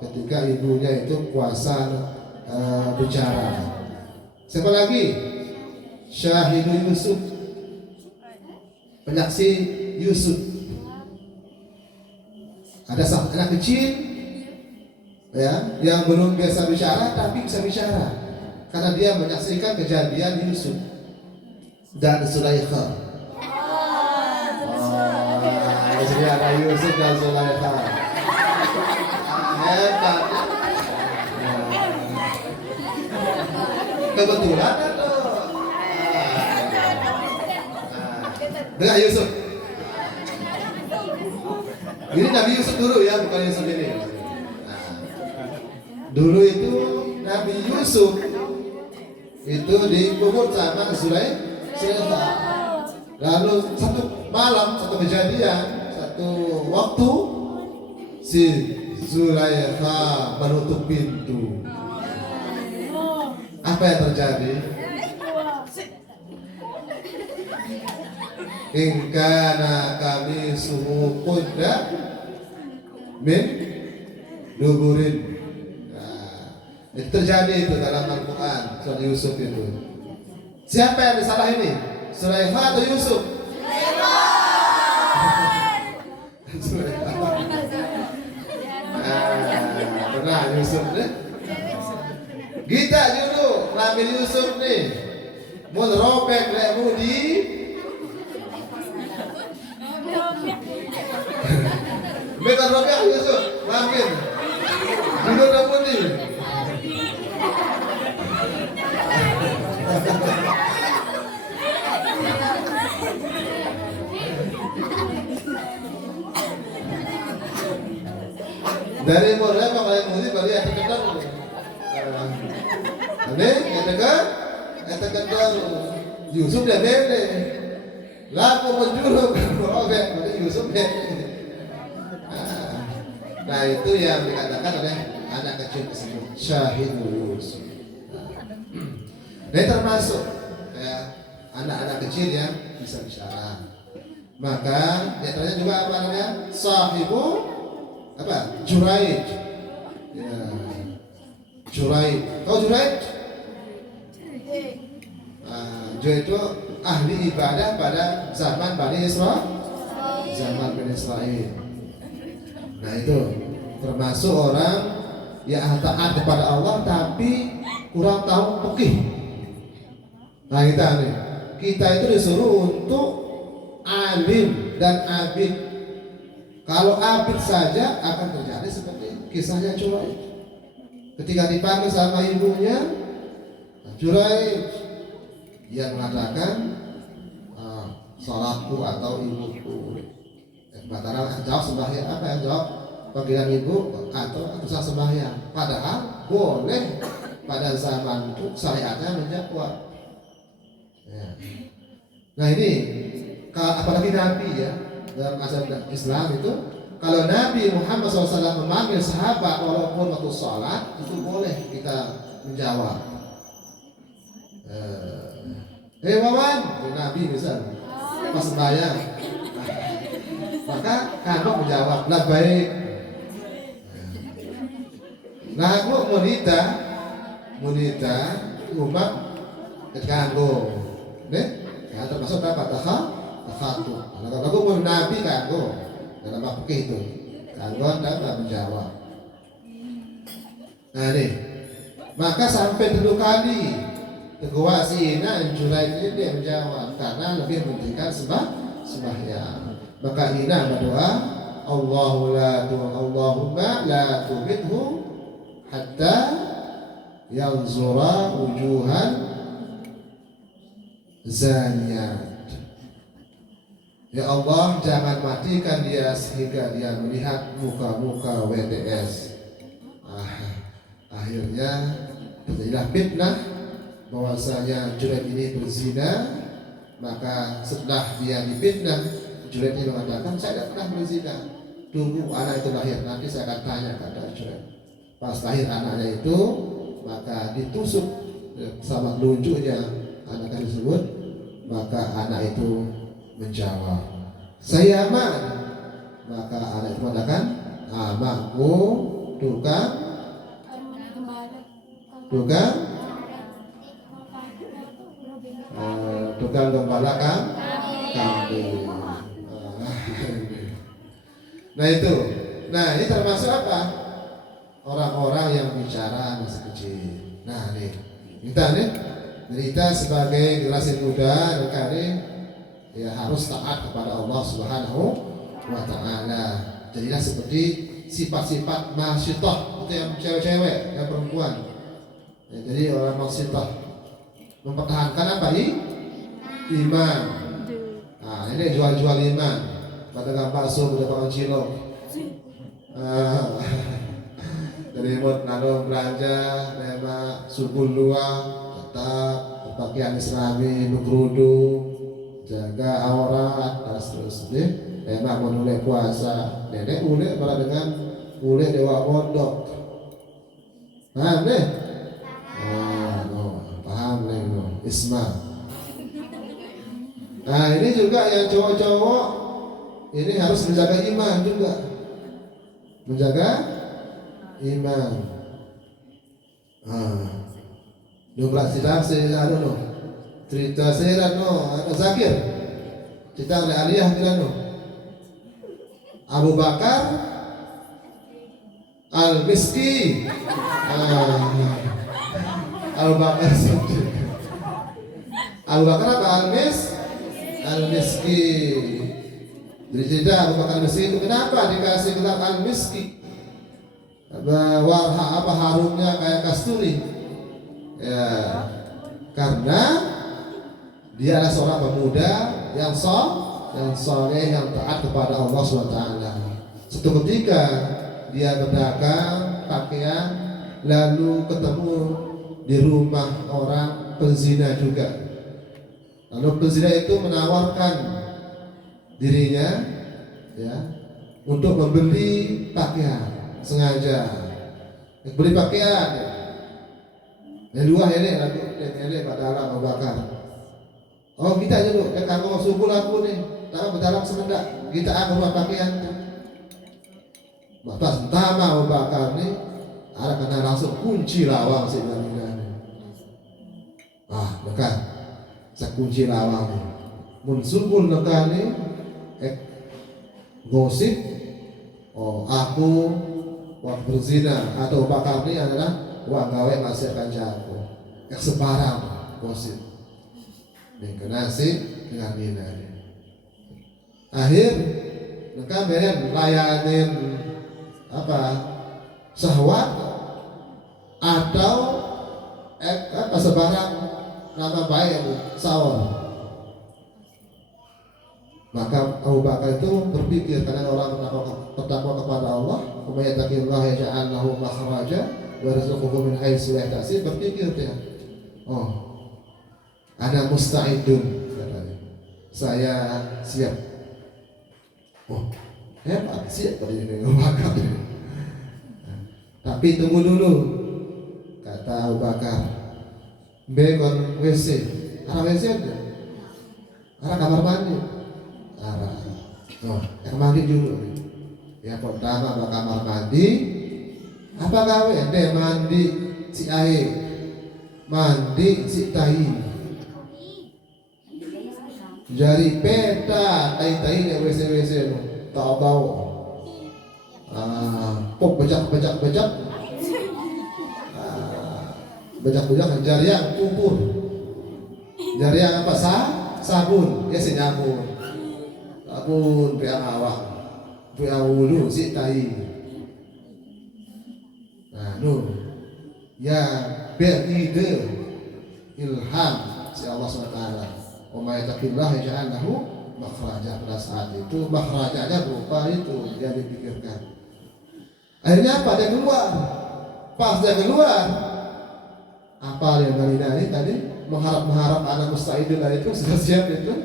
Ketika ibunya itu kuasa bicara. Siapa lagi? Syahidu Yusuf, penyaksi Yusuf. Ada satu anak kecil ya yang belum biasa bicara tapi bisa bicara karena dia menyaksikan kejadian Yusuf dan Zulaikha. Jadi ada Yusuf dan Zulaikha. Hebat. Kebetulan atau dengan Yusuf. Ini Nabi Yusuf dulu ya, bukan Yusuf ini. Dulu itu Nabi Yusuf itu dikubur sama Zulaikha. Lalu satu malam, satu kejadian, satu waktu si Zulaikha menutup pintu. Apa yang terjadi? Ingkana kami suhu kuda min duburin. Nah, itu terjadi itu dalam Al-Quran soal Yusuf itu. Siapa yang disalah ini? Zulaikha atau Yusuf? Zulaikha. Benar Yusuf deh. Kita dulu ngambil Yusuf nih, mau robek lemu di Bukan robek Yusuf, makin duduk kamu nih. Dari mulai pakai musik balik ada kendang. Ane, kata kendang Yusuf dia bede. Laku menjuluk robek, Yusuf bede. Nah, itu yang dikatakan oleh anak kecil tersebut, Syahidu Yusuf. Nah, termasuk ya, anak-anak kecil yang bisa bicara. Maka diantaranya juga apa namanya? Sahibu apa? Juraij. Ya. Juraij. Tahu Juraij? Juraij itu ahli ibadah pada zaman Bani Israel. Zaman Bani Israel. Nah, itu termasuk orang yang taat kepada Allah tapi kurang tahu fikih. Nah, kita itu disuruh untuk alim dan abid. Kalau abid saja akan terjadi seperti kisahnya Juraij. Ketika dipanggil sama ibunya, Juraij yang mengatakan salatku atau ibuku. Mataran jawab sembahyang, apa yang jawab panggilan ibu atau saya sembahyang. Padahal boleh pada zaman itu syariatnya menjawab. Ya. Nah, ini apalagi Nabi ya dalam ajaran Islam itu, kalau Nabi Muhammad SAW memanggil sahabat walaupun waktu sholat itu boleh kita menjawab. Wawan, Nabi misalnya pas sembahyang. Maka kanggo menjawab labbaik. Nah aku munita umat kanggo nih ya termasuk apa takhatu. Kalau aku mau nabi kanggo dalam apa itu kanggo dapat menjawab. Nah nih maka sampai 3 kali Tegawasina Juraid ini dia menjawab karena lebih mementingkan sembahyang. Maka Ina berdoa, Allahumma la tumithu hatta yanzura wujuhan zaniyat. Ya Allah, jangan matikan dia sehingga dia melihat muka-muka WTS. Akhirnya terjadilah fitnah bahwasanya Juraid ini berzina. Maka setelah dia difitnah, Juraid ini mengatakan, saya tidak pernah berzina. Tunggu anak itu lahir, nanti saya akan tanya kepada Juraid. Pas lahir anaknya itu, maka ditusuk sama telunjuknya anak tersebut. Maka anak itu menjawab, saya aman. Maka anak itu mengatakan, amaku tukang gembala kambing. Nah itu, ini termasuk apa? Orang-orang yang bicara masih kecil. Nah nih, kita sebagai generasi muda dan karir ya harus taat kepada Allah Subhanahu wa Ta'ala. Jadilah seperti sifat-sifat masyitah, itu yang cewek-cewek, yang perempuan. Ya, jadi orang masyitah mempertahankan apa iman. Nah ini jual-jual iman, pedagang bakso, pedagang cilok. Dari mod nado belanja, nema suku luar, tetap berpakaian Islami, berkerudung, jaga aurat, dan seterusnya. Nema menoleh puasa, nenek ulek malah dengan ulek dewa mondok. Paham deh? Paham deh, Isma. Nah ini juga yang cowok-cowok ini harus menjaga iman juga, menjaga iman. Jumlah cerita saya cerita saya atau Zakir cerita oleh Aliyah bilang Abu Bakar Al-Miski. Abu Bakar apa Al-Miski. Jadi cerita Abu Bakar Al-Miski itu kenapa dikasih gelar Al-Miski? Warha apa harumnya kayak kasturi ya, karena dia adalah seorang pemuda yang soleh, yang taat kepada Allah SWT. Suatu ketika dia berdagang pakaian lalu ketemu di rumah orang penzina juga. Lalu penzina itu menawarkan dirinya ya untuk membeli pakaian. Sengaja beli pakaian yang dua ini pada dalam Abu Bakar. Oh kita aja dulu, kamu mau suku aku nih, tak berdalam semendak kita rumah pakaian. Bapak pertama Abu Bakar nih, ada kena langsung kunci lawang sih bilang. Dekat, saya kunci lawang. Munsukul dekat nih, gosip. Oh aku waktu berzina atau bakar ini adalah uang gawe masih akan jago sebarang gosip dan kenasi dengan mina. Akhir mereka melayanin apa syahwat atau apa sebarang nama baik sawah. Maka Abu Bakar itu berpikir karena orang bertakwa kepada Allah, "May yattaqillaha yaj'al lahu makhraja wa yarzuqhu min haitsu la yahtasib." Berpikir dia, ana musta'idun katanya. Saya siap. Hebat siap tadi ini Abu Bakar. Tapi tunggu dulu, kata Abu Bakar. Bekon WC, arah WC ada, arah kamar mandi. Oh, yang mandi dulu. Yang pertama ke kamar mandi. Apa gawe? Deh mandi si air, mandi si tai. Jari peta tai ne WC tahu. Pok bejak. Bejak jari yang kubur. Jari yang apa sabun, ya sabun piang awak, piang wudhu si tai. Nah, ya beride ilham si Allah SWT. Wa may yattaqillah yaj'al lahu makhraja. Pada saat itu makhrajanya berupa itu yang dipikirkan. Akhirnya apa? Dia keluar. Pas dia keluar, apa yang dari tadi mengharap anak mustahidin itu sudah siap itu,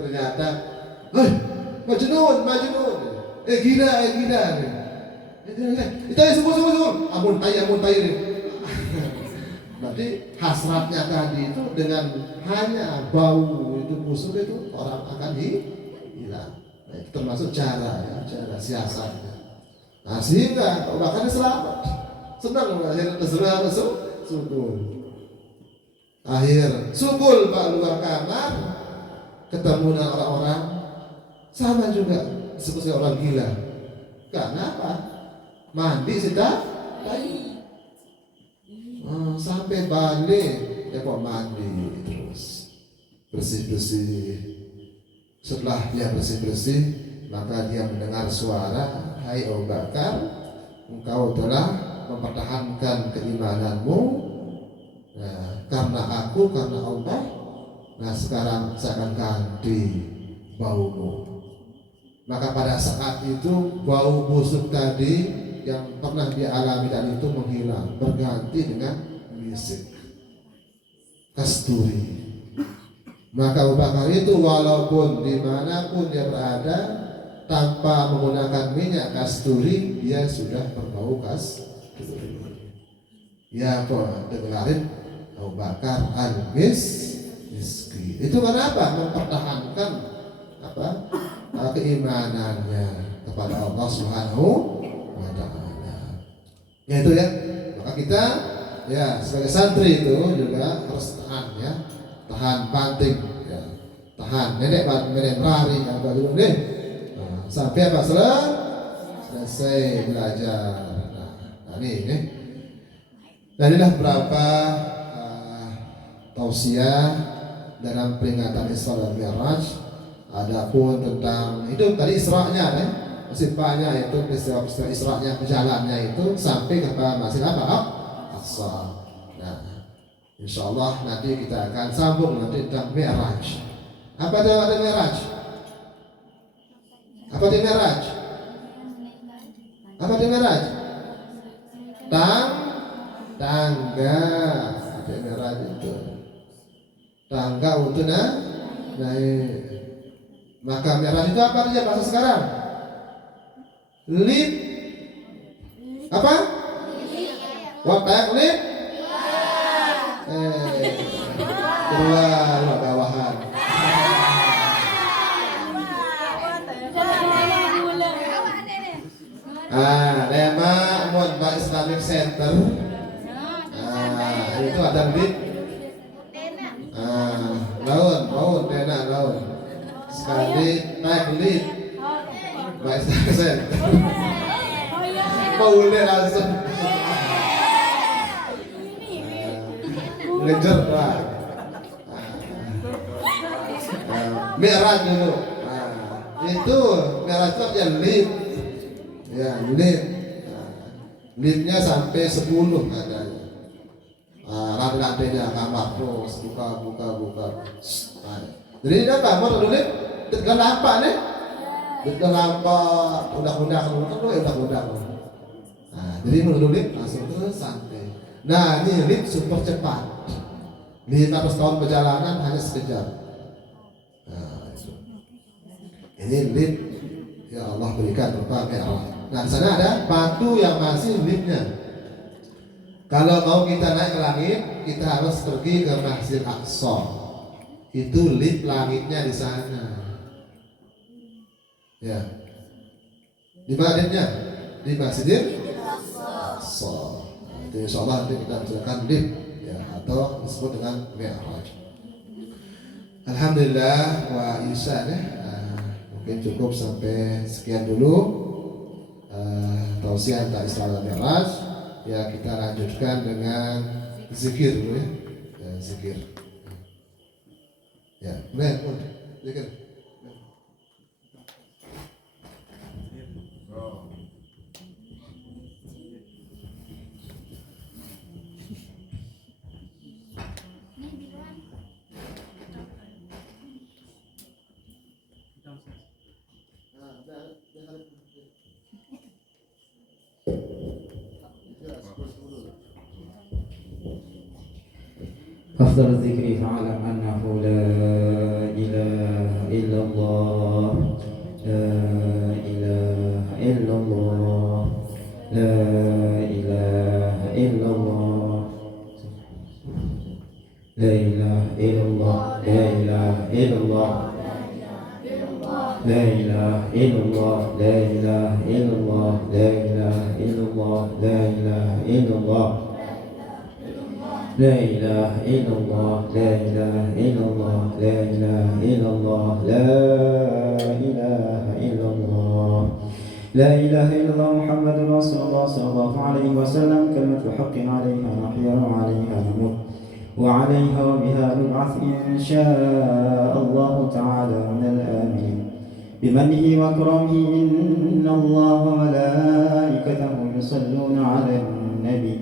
ternyata Majnun gila itu semua amun tai berarti hasratnya tadi itu dengan hanya bau itu busuk itu orang akan hilang. Nah, itu termasuk cara siasatnya. Nah, sehingga bahkan selamat senang akhirnya terserah sukul pak luar kamar ketemu dengan orang-orang sama juga seperti orang gila. Karena apa? Mandi sudah sampai balik dia kok mandi terus bersih. Setelah dia bersih maka dia mendengar suara, hai Abu Bakar, engkau telah mempertahankan keimananmu. Nah, karena Allah. Nah, sekarang saya akan ganti baumu. Maka pada saat itu bau busuk tadi yang pernah dia alami dan itu menghilang, berganti dengan misik, kasturi. Maka Abu Bakar itu walaupun dimanapun dia berada, tanpa menggunakan minyak kasturi, dia sudah berbau kasturi. Ya kok dengarin Abu Bakar al-miski. Itu kenapa? Mempertahankan keimanannya kepada Allah Subhanahu wa Ta'ala. Ya itu ya. Maka kita ya sebagai santri itu juga harus tahan ya. Tahan banting ya. Tahan nenek lari apa dulu nih. Nah, sampai apa selesai belajar. Nah, ini. Dan inilah berapa tausiah dalam peringatan Isra dan Mi'raj. Adapun tentang itu tadi Isra-nya masih banyak itu peristiwa Isra-nya perjalanannya itu sampai ke masih apa? Aqsa. Nah, insyaallah nanti kita akan sambung nanti tentang Mi'raj. Apa itu ada Mi'raj? Apa itu Mi'raj? Apa itu Mi'raj? Tangga. Itu Mi'raj itu. Tangga untuk naik. Maka Mi'raj itu apa aja bahasa sekarang? Lift. Apa? Waktu lift? Keluar bawahan. Lema Monba Islamic Center. Itu ada lift. Laun, dena laun. Sekali naik lift, baik saya mau langsung ngejar lah. Mi'raj dulu. Itu Mi'raj itu ya lift, liftnya sampai 10 katanya. Lantai-lantainya kamar terus buka. Jadi dia kamar dulu lift. Dekat apa nih? Dekat apa? Udah. Nah, jadi menurut lift langsung terus santai. Nah, ini lift super cepat. 500 tahun perjalanan hanya sekejap. Nah, itu. Ini lift yang Allah berikan berupa Mi'raj. Nah, di sana ada batu yang masih liftnya. Kalau mau kita naik ke langit, kita harus pergi ke Masjid Aqsa. Itu lift langitnya di sana. Ya. Di mana adanya? Di Masjidil Aqsa. Itu insyaallah nanti kita bicarakan lift ya atau disebut dengan Mi'raj. Alhamdulillah wa Isa ya. Mungkin cukup sampai sekian dulu tausiah tentang Isra dan Mi'raj. Ya kita lanjutkan dengan zikir dulu ya. Ya zikir. Ya, benar. Zikir. أفضل الذكر فاعلم أنه لا إله إلا الله لا إله إلا الله لا إله إلا الله لا إله إلا الله لا إله إلا الله لا إله إلا الله لا إله إلا الله لا إله إلا الله لا إله إلا الله لا إله إلا الله لا إله إلا الله لا إله إلا الله لا إله إلا الله لا إله إلا الله محمد رسول الله صلى الله عليه وسلم كلمة حق عليها نحيا وعليها نموت وعليها وبها نبعث إن شاء الله تعالى من الآمنين بمنه وكرمه إن الله وملائكته يصلون على النبي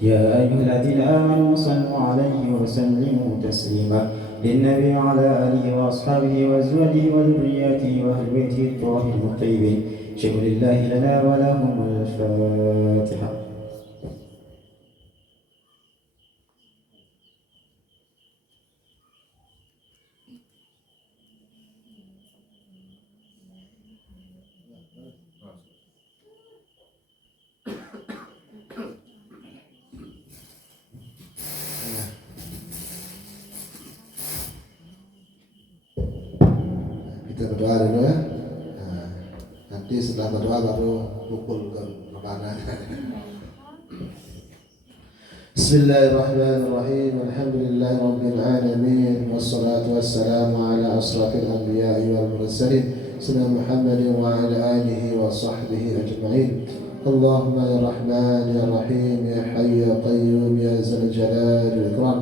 يا أيها الذين آمنوا صلوا عليه وسلموا تسليما للنبي وعلى آله وأصحابه وأزواجه وذرياته وأهل بيته الطاهرين الطيبين شكر لله لنا ولهم الفاتحة. Kita berdoa dulu ya. Nah, nanti setelah berdoa baru pukul ke makanan. Bismillahirrahmanirrahim. Alhamdulillahirabbil alamin wassalatu wassalamu ala asrafil anbiya'i wal mursalin sayyidina Muhammadin wa ala alihi wa sahbihi ajma'in. Allahumma ya Rahman ya Rahim ya Hayy ya Qayyum ya Zal Jalali wal Ikram.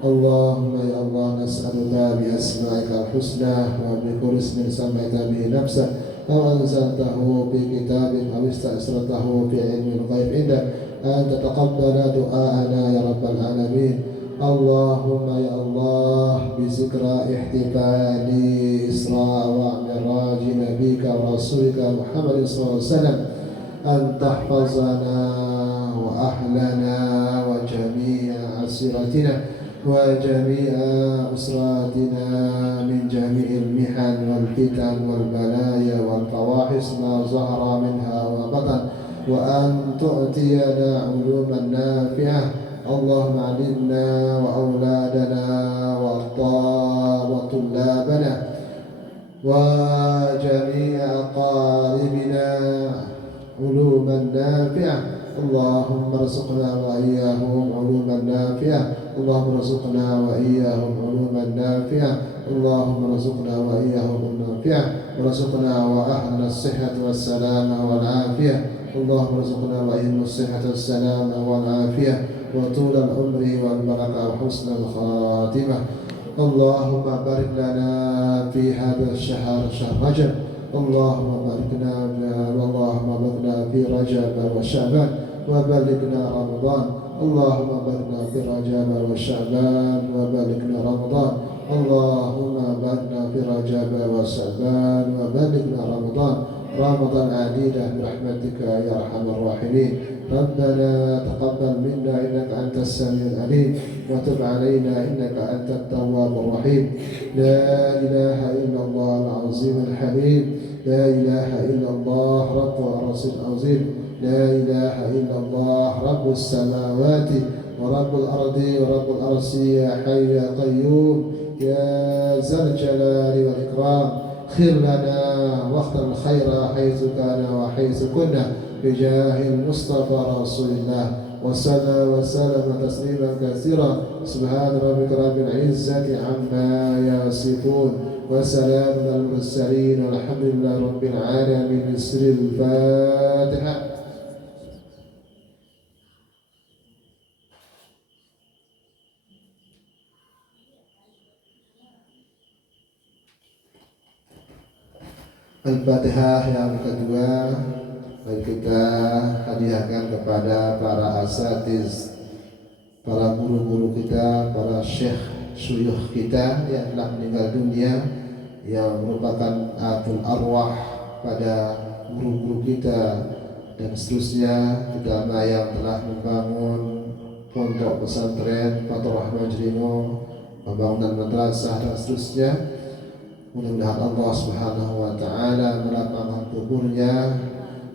اللهم يا الله نسألك بأسمائك الحسنى وبكل اسم سميت به نفسك أو أنزلته في كتابك أو استأثرته في علم الغيب عندك أن تتقبل دعاءنا يا رب العالمين. اللهم يا الله بذكرى احتفال إسراء ومعراج نبيك ورسولك محمد صلى الله عليه وسلم أن تحفظنا وأهلنا وجميع عشيرتنا وجميع أسراتنا من جميع المحن والفتن والبلايا والفواحش ما ظهر منها وبطن وأن تؤتينا علوما نافعة. اللهم علمنا وأولادنا وطلابنا وجميع أقاربنا علوما نافعة. اللهم ارزقنا وإياهم علوما نافعة. اللهم ارزقنا وإياهم علوما نافعة. اللهم ارزقنا وإياهم علوما نافعة ورزقنا وأهلنا الصحة والسلامة والعافية. اللهم ارزقنا وإياهم الصحة والسلامة والعافية وطول العمر والبركة وحسن الخاتمة. اللهم بارك لنا في هذا الشهر شهر رجب. اللهم باركنا في رجب وشعبان وبلغنا رمضان. اللهم باركنا في رجب وشعبان وبلغنا رمضان. اللهم باركنا في رجب وشعبان وبلغنا رمضان عديدة برحمتك يا أرحم الراحمين. ربنا تقبل منا إنك أنت السميع العليم وتب علينا إنك أنت التواب الرحيم. لا إله إلا الله العظيم الحليم. لا إله إلا الله رب العرش العظيم. لا إله إلا الله رب السماوات ورب الأرض ورب العرش يا حي يا قيوم يا ذا الجلال والإكرام. خير لنا واختر الخير حيث كان وحيث كنا بجاه المصطفى رسول الله وصلى وسلم تسليما كثيرا سبحان ربك رب العزة عما يصفون وسلام على المرسلين والحمد لله رب العالمين. بسر الفاتحة. Al-Fatihah yang kedua mari kita hadiahkan kepada para asatiz, para guru-guru kita, para syekh syuyukh kita yang telah meninggal dunia, yang merupakan atul arwah pada guru-guru kita dan seterusnya, terutama yang telah membangun pondok pesantren Fathur Rahman Jeringo, pembangunan madrasah dan seterusnya. Mudah-mudahan Allah Subhanahu wa taala melapangkan kuburnya,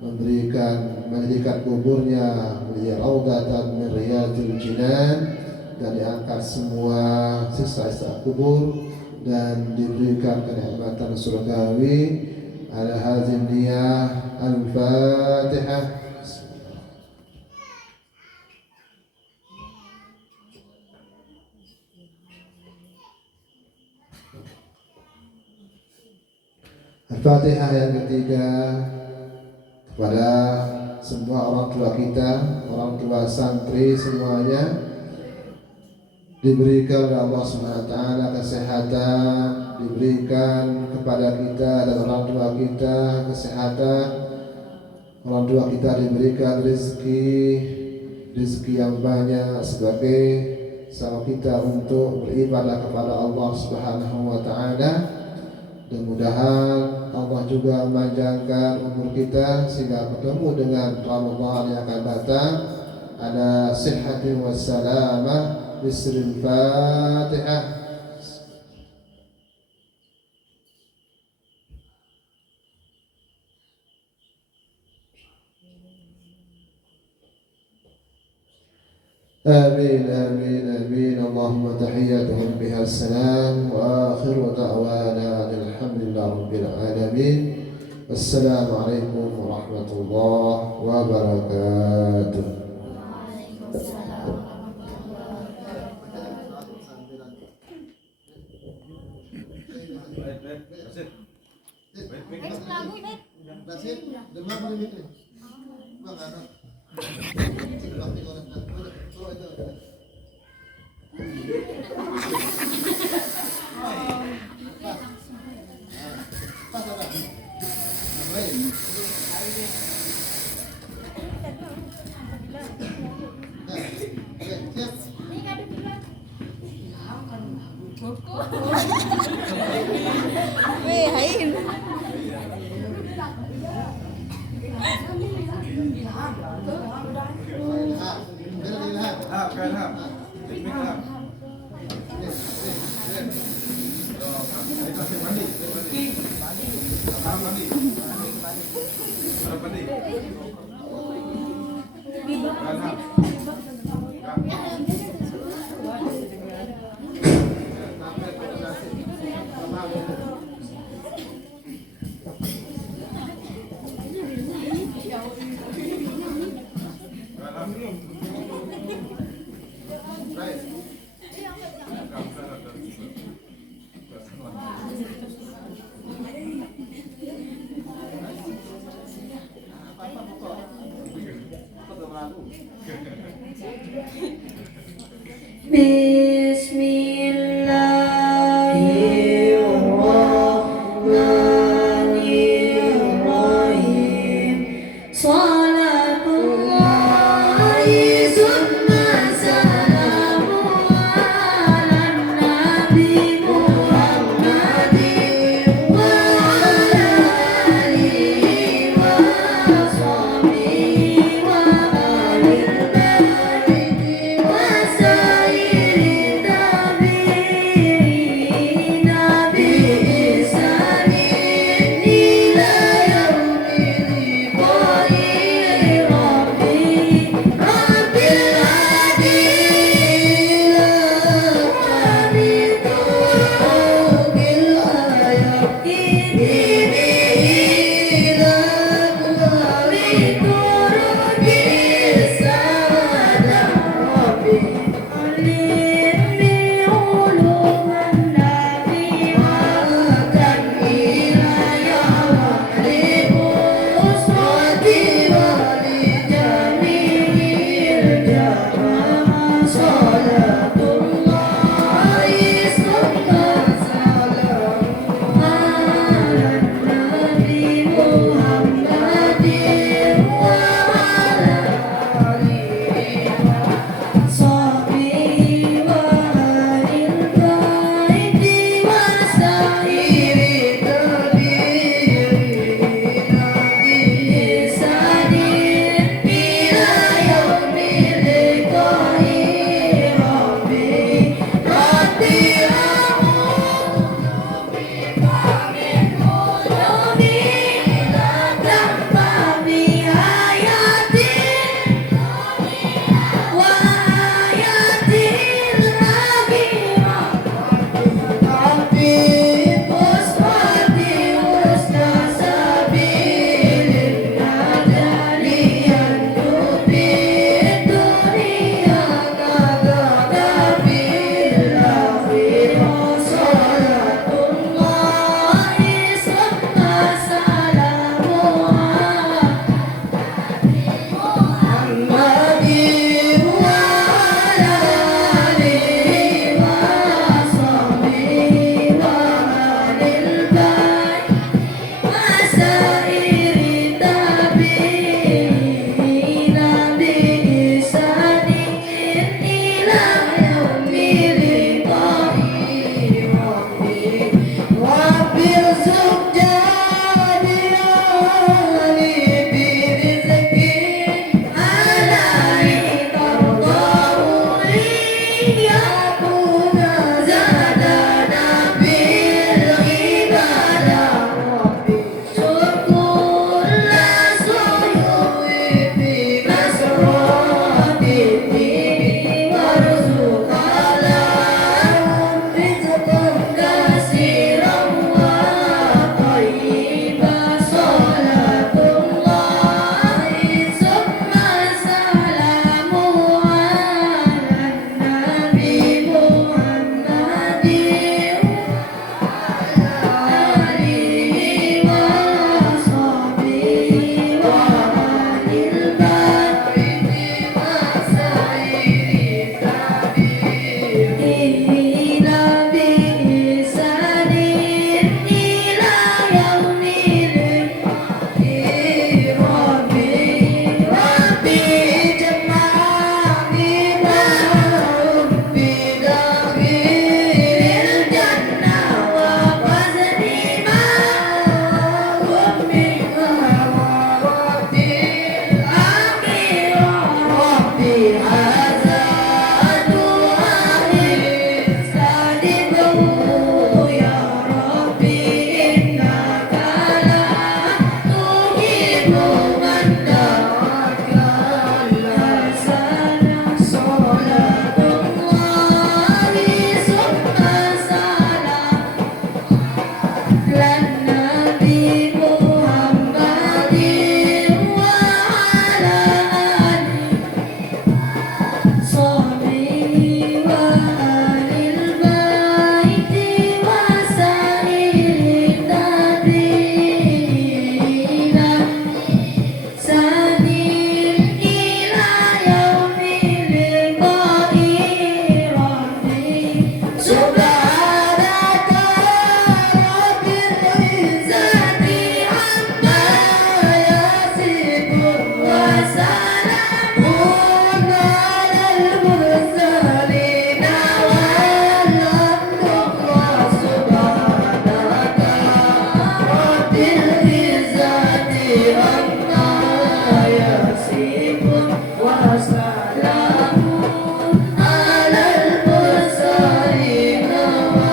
menjadikan kuburnya menjadi raudhatan min riyadil jinan, dan diangkat semua sisa-sisa kubur dan diberikan kenikmatan surgawi. Ala hadzal niyah. Al-Fatihah. Al-Fatihah yang ketiga kepada semua orang tua kita, orang tua santri semuanya, diberikan oleh Allah Subhanahu wa taala kesehatan, diberikan kepada kita dan orang tua kita kesehatan, orang tua kita diberikan rezeki yang banyak sebagai sama kita untuk beribadah kepada Allah Subhanahu wa taala. Dan mudah-mudahan Allah juga memanjangkan umur kita sehingga bertemu dengan Ramadan yang akan datang ala sihhati wassalamah. Bismil Fatihah. آمين آمين آمين. اللهم تحياتهم بها السلام وآخر دعوانا أن الحمد لله رب العالمين. السلام عليكم ورحمة الله وبركاته. Mandi.